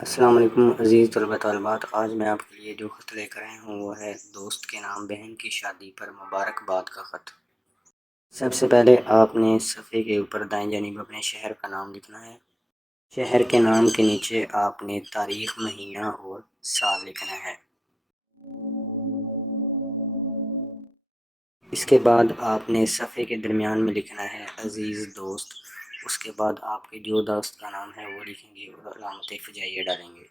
السلام علیکم عزیز طلبہ طالبات، آج میں آپ کے لیے جو خط لے کر آیا ہوں وہ ہے دوست کے نام بہن کی شادی پر مبارکباد کا خط۔ سب سے پہلے آپ نے صفحے کے اوپر دائیں جانب اپنے شہر کا نام لکھنا ہے۔ شہر کے نام کے نیچے آپ نے تاریخ، مہینہ اور سال لکھنا ہے۔ اس کے بعد آپ نے صفحے کے درمیان میں لکھنا ہے عزیز دوست۔ اس کے بعد آپ کے جو دوست کا نام ہے وہ لکھیں گے اور علامت فجائیہ ڈالیں گے۔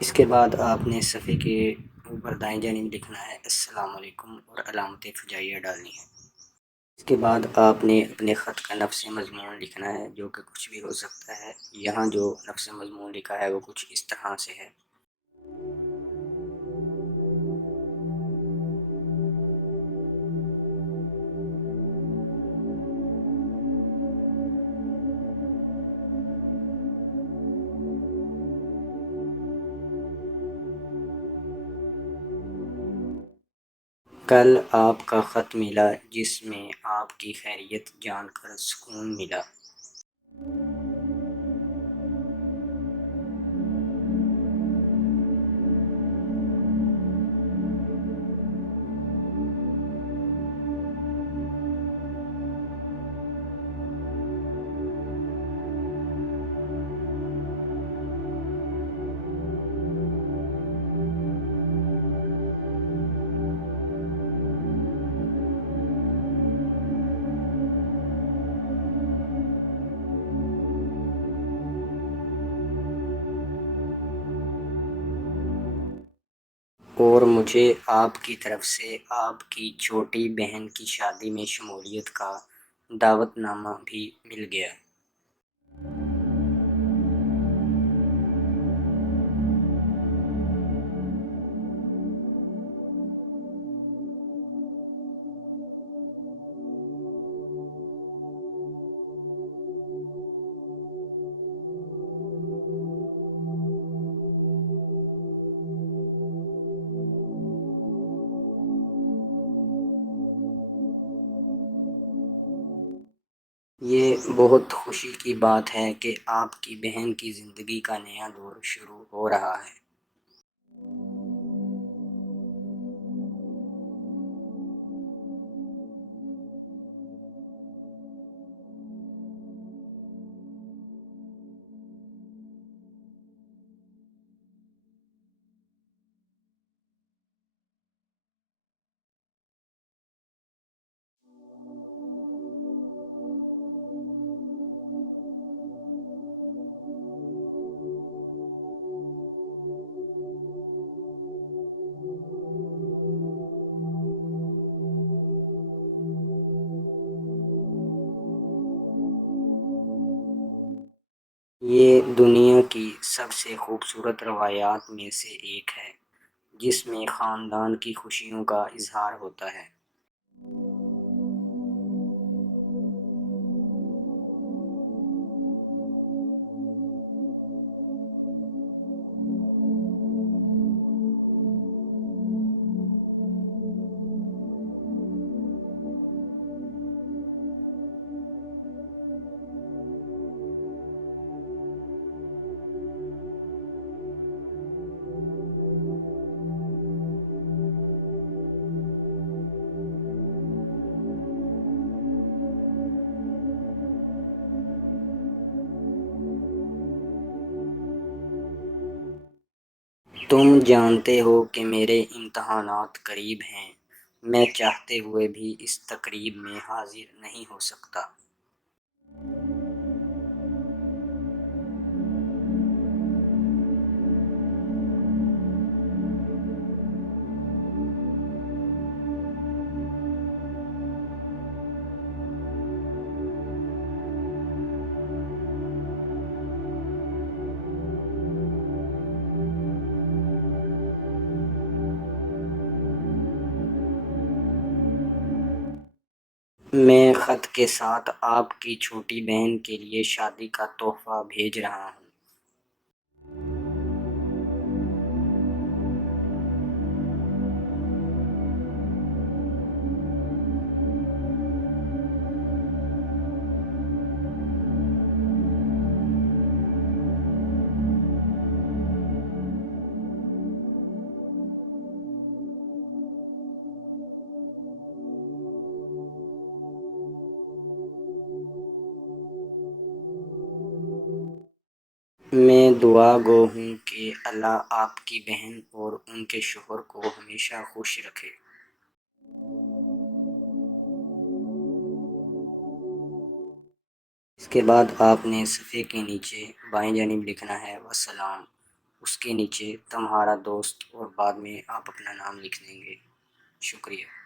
اس کے بعد آپ نے صفحے کے اوپر دائیں جانب لکھنا ہے السلام علیکم اور علامت فجائیہ ڈالنی ہے۔ اس کے بعد آپ نے اپنے خط کا نفس مضمون لکھنا ہے، جو کہ کچھ بھی ہو سکتا ہے۔ یہاں جو نفس مضمون لکھا ہے وہ کچھ اس طرح سے ہے۔ کل آپ کا خط ملا جس میں آپ کی خیریت جان کر سکون ملا۔ اور مجھے آپ کی طرف سے آپ کی چھوٹی بہن کی شادی میں شمولیت کا دعوت نامہ بھی مل گیا۔ یہ بہت خوشی کی بات ہے کہ آپ کی بہن کی زندگی کا نیا دور شروع ہو رہا ہے۔ یہ دنیا کی سب سے خوبصورت روایات میں سے ایک ہے جس میں خاندان کی خوشیوں کا اظہار ہوتا ہے۔ تم جانتے ہو کہ میرے امتحانات قریب ہیں، میں چاہتے ہوئے بھی اس تقریب میں حاضر نہیں ہو سکتا۔ میں خط کے ساتھ آپ کی چھوٹی بہن کے لیے شادی کا تحفہ بھیج رہا ہوں۔ میں دعا گو ہوں کہ اللہ آپ کی بہن اور ان کے شوہر کو ہمیشہ خوش رکھے۔ اس کے بعد آپ نے صفحے کے نیچے بائیں جانب لکھنا ہے وسلام، اس کے نیچے تمہارا دوست، اور بعد میں آپ اپنا نام لکھ دیں گے۔ شکریہ۔